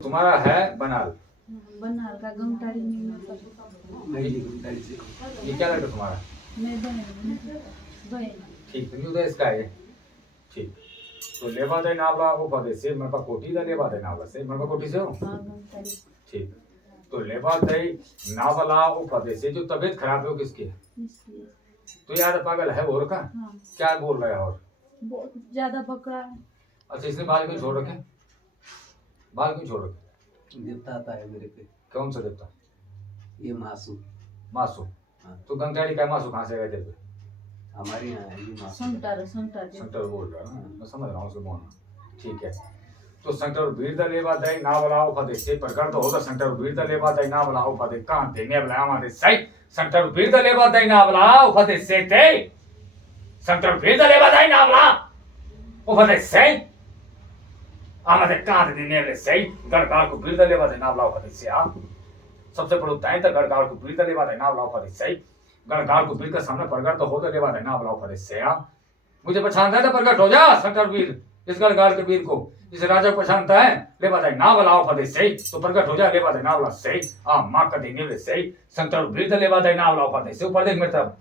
तुम्हारा है बनाल। बनाल का गंगटाड़ी में नहीं से ये क्या लड़का तुम्हारा? मैं बहन ठीक तो नहीं इसका है ठीक। तो लेवा दे नावला वो पदे से मरपा कोटी दा लेवा दे नावला से मरपा कोटी से हो गंगटाड़ी ठीक। तो लेवा दे नावला वो पदे से जो तबीयत खराब है वो किसकी है? तो यार पागल है वो का क्या बोल रहा है? और बहुत ज्यादा पकड़ा है। अच्छा इसने बाल क्यों छोड़ रखे? बाल क्यों छोड़ रखे? देवता आता है मेरे पे। कौन सा देवता? ये मासू। मासू? हाँ। तो गंगाड़ी का मासू कहाँ से गए तेरे पे? हमारे यहाँ है ये मासू। संटर बोल रहा है मैं समझ रहा हूँ उसको बोलना ठीक है। तो संटर बीरदा लेवा दे नावलाओ पदे से प्रकार तो होगा संटर बीरदा लेवा दे नावलाओ पदे कहाँ थे ने बुलाया हमारे सही संटर बीरदा लेवा दे नावलाओ पदे से थे संटर बीरदा लेवा दे नावलाओ पदे से आमदे कहाँ थे ने बुलाया सही गड़गाल को बीरदा लेवा दे नावलाओ पदे से आ सबसे बड़ा ताई तो गड़गाल को बीरदा लेवा दे नावलाओ पदे से गड़गाल को बीर का सामने प्रकट तो होता लेवा दे नावलाओ पदे से आ मुझे पहचानता है तो प्रकट हो जा संटर वीर इस गड़गाल के वीर को इस राजा को पहचानता है लेवा दे नावलाओ पदे से तो प्रकट हो जा लेवा दे नावला से आ मां का दिन से संतर वीर लेवा दे नावलाओ पदे से ऊपर देख मेरे तरफ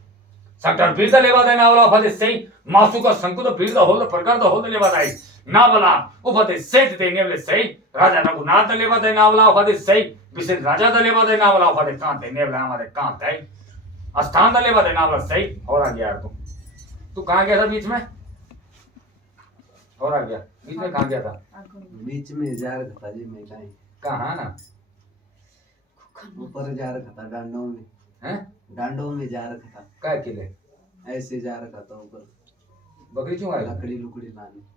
संतर वीर लेवा दे नावलाओ पदे से मासू का संकुल वीर होल प्रकट तो होल लेवा दे नावला उपदे से देने से राजा रघुनाथ लेवा दे नावलाओ पदे से विशेष राजा द लेवा दे नावलाओ पदे कहां थे नेवला हमारे कहां थे स्थान द लेवा दे नावला सही और आ गया यार तू कहां गया था बीच में? और आ गया बीच में कहां गया था? बीच में जा रखा था जी मैं कहीं कहां ना ऊपर जा रखा था डांडों में हैं डांडों में जा रखा था काय के लिए ऐसे जा रखा था ऊपर बकरी क्यों आई? लकड़ी लुकड़ी लाने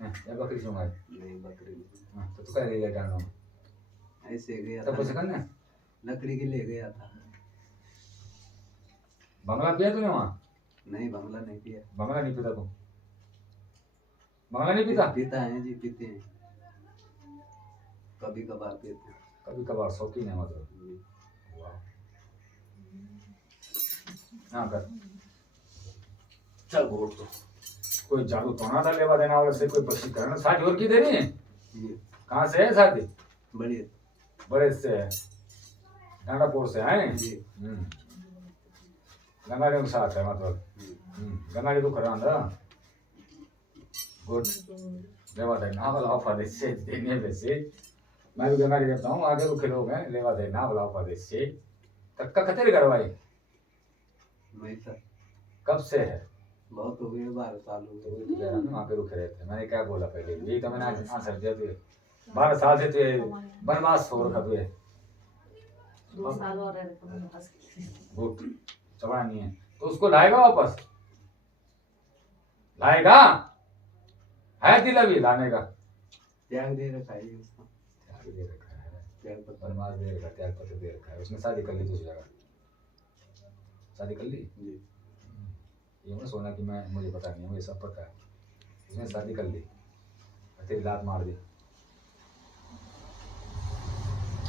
या बकरी क्यों आई? नहीं बकरी तो तू काय गया डांडो में? ऐसे गया तब कुछ करना लकड़ी के लिए गया था। बंगला पिया तूने वहां? नहीं बंगला नहीं पिया। बंगला नहीं पीता तू? बंगला नहीं पीता? पीता है जी पीते हैं कभी कभार पीते हैं। कभी कभार शौकीन है मतलब हाँ कर चल वोट तो कोई जादू टोना था लेवा देना वाला से कोई वशीकरण शादी और की देनी है? कहाँ से है शादी? बड़े से है डांडापुर से है जी गंगाड़ी के साथ है मतलब गंगाड़ी को करांदा गुड लेवा देना वाला ऑफर से देने पे से मैं भी गंगाड़ी देता हूँ आगे रुके लोग हैं लेवा देना वाला ऑफर से तक का कतेरे करवाई? मैं सर कब से है? बहुत हो गए 12 साल हो तो गए। वहाँ पे रुके रहते मैंने क्या बोला पहले यही तो मैंने आंसर दिया तुझे 12 साल से तुझे बनवास हो रखा तुझे 2 साल और रहे गुड चबड़ा नहीं है तो उसको लाएगा वापस? लाएगा है दिल अभी लाने का? त्याग दे रखा है उसको। त्याग दे रखा है त्याग पत्र बनवास दे रखा त्याग पत्र दे रखा है उसने शादी कर ली दूसरी जगह शादी कर ली जी ये मत सोना कि मैं मुझे पता नहीं है मुझे सब पता है उसने शादी कर ली तेरी लात मार दी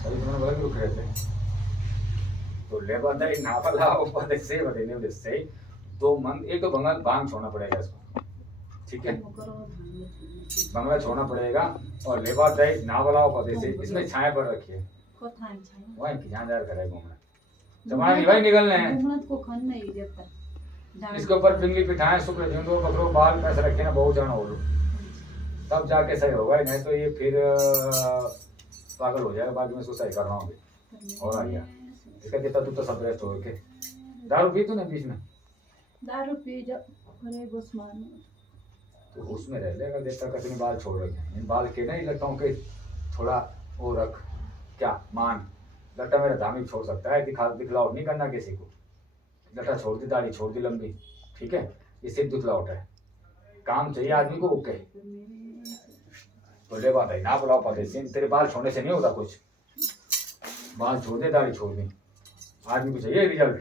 अभी तुमने बोला कि रुक रहे थे तो लेवा दे नावला ऊपर से बदेने से दो मन एक तो बंगला बांग छोड़ना पड़ेगा इसको ठीक है बंगला छोड़ना पड़ेगा और लेवा दे नावला ऊपर से इसमें छाया पर रखिए वहीं की जहाँ जा करे घूमना जमाना नहीं भाई निकलने हैं को खन नहीं देता इसके ऊपर पिंगली पिठाएं शुक्र झुंडो बकरो बाल पैसे रखे ना बहुत जाना हो लो तब जाके सही होगा नहीं तो ये फिर पागल हो जाएगा बाकी मैं इसको सही कर रहा हूँ और आ गया इसका कितना तू तो सब रेस्ट हो के दारू पी तूने बीच में? दारू पी जब अरे बस मारने तो उसमें रह लेगा देखता कितने बाल छोड़ रखे बाल के नहीं लगता हूँ कि थोड़ा वो रख क्या मान लट्टा मेरा धामी छोड़ सकता है दिखलावट नहीं करना किसी को लट्टा छोड़ दी दाढ़ी छोड़ दी लंबी ठीक है ये सिर्फ दिखलावट है काम चाहिए आदमी को ओके तो ले बात है ना बुलाओ पते से तेरे बाल छोड़ने से नहीं होता कुछ बाल छोड़ दे दाढ़ी छोड़ दी आदमी को चाहिए रिजल्ट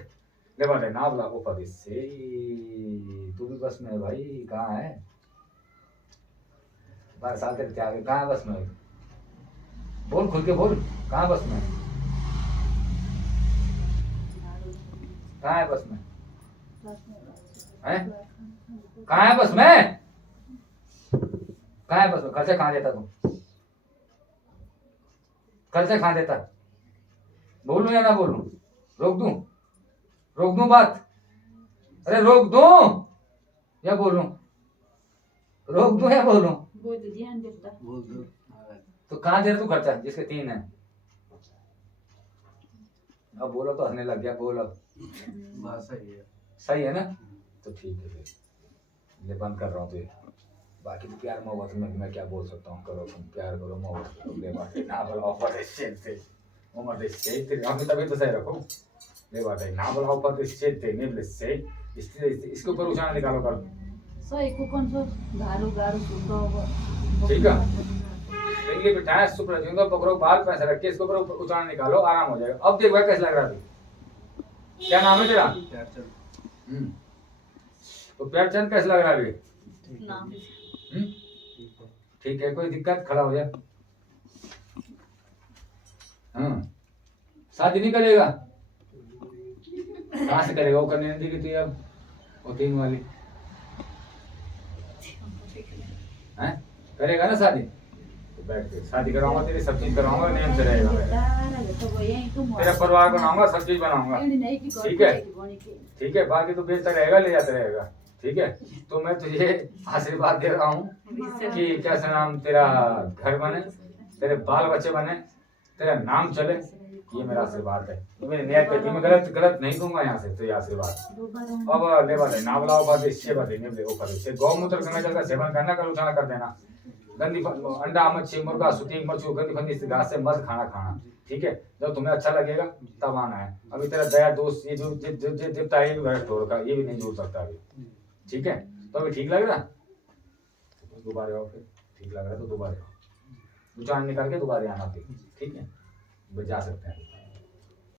ले बात है ना बुलाओ पते से तू भी बस में भाई कहाँ है 12 साल तेरे त्याग कहाँ है बस में बोल खुल के बोल कहाँ बस में कहाँ है बस में हैं कहाँ है बस में कहाँ है बस में खर्चा कहाँ देता तू कल से खा देता। बोलूं या ना बोलूं? रोक दूं बात? अरे रोक दूं या बोलूं? रोक दूं या बोलूं? वो तो ध्यान देता। बोल दो। हाँ, तो कहाँ दे रहा तू खर्चा जिसके 3 है? अब बोला तो हंसने लग गया। बोल अब। बात सही है। सही है ना? तो ठीक है फिर ये बंद कर रहा हूँ। तो बाकी तो प्यार मोहब्बत में मैं क्या बोल सकता हूँ। करो तुम प्यार करो मोहब्बत करो ले बात ना बुलाओ पर से उम्र दे से तेरे हम तभी तो सही रखो ले बात है ना बुलाओ पर से तेने ले से इसके ऊपर उछाल निकालो कल। सही को कौन सा गारू गारू सुनता होगा। ठीक है इंगली बिठाया सुपर जिंदा पकड़ो बाल पैसे रख के इसके ऊपर उछाल निकालो आराम हो जाएगा। अब देख भाई कैसा लग रहा है? क्या नाम है तेरा? प्यार चल। तो प्यार चंद कैसा लग रहा है? नाम ठीक है। ठीक है कोई दिक्कत खड़ा हो जाए। शादी नहीं करेगा? कहाँ से करेगा? वो करने नहीं देगी तो अब वो 3 वाली हैं करेगा ना शादी? तो बैठ के शादी कराऊंगा तेरी सब चीज कराऊंगा नियम से रहेगा तेरा परिवार बनाऊंगा सब चीज बनाऊंगा। ठीक है ठीक है बाकी तो बेचता रहेगा ले जाता रहेगा। ठीक है तो मैं तुझे आशीर्वाद दे रहा हूँ कि कैसा नाम तेरा घर बने तेरे बाल बच्चे बने तेरा नाम चले। ये मेरा आशीर्वाद है। तो मेरी नियत पे मैं गलत नहीं दूंगा यहाँ से। तो ये आशीर्वाद अब ले बात ना बुलाओ बात इससे बात नहीं ले ऊपर से गौमूत्र गंगा जल का सेवन करना कल उठाना कर देना। गंदी अंडा मच्छी मुर्गा सुती मच्छू गंदी फंदी घास से मत खाना। ठीक है जब तुम्हें अच्छा लगेगा तब आना है। अभी तेरा दया दोस्त ये जो जितना है ये भी नहीं जुड़ सकता अभी। ठीक है तो अभी ठीक लग रहा? दोबारा आओ फिर ठीक लग रहा है तो दोबारा आओ उच्चारण निकाल के दोबारा आना फिर। ठीक है जा सकते हैं।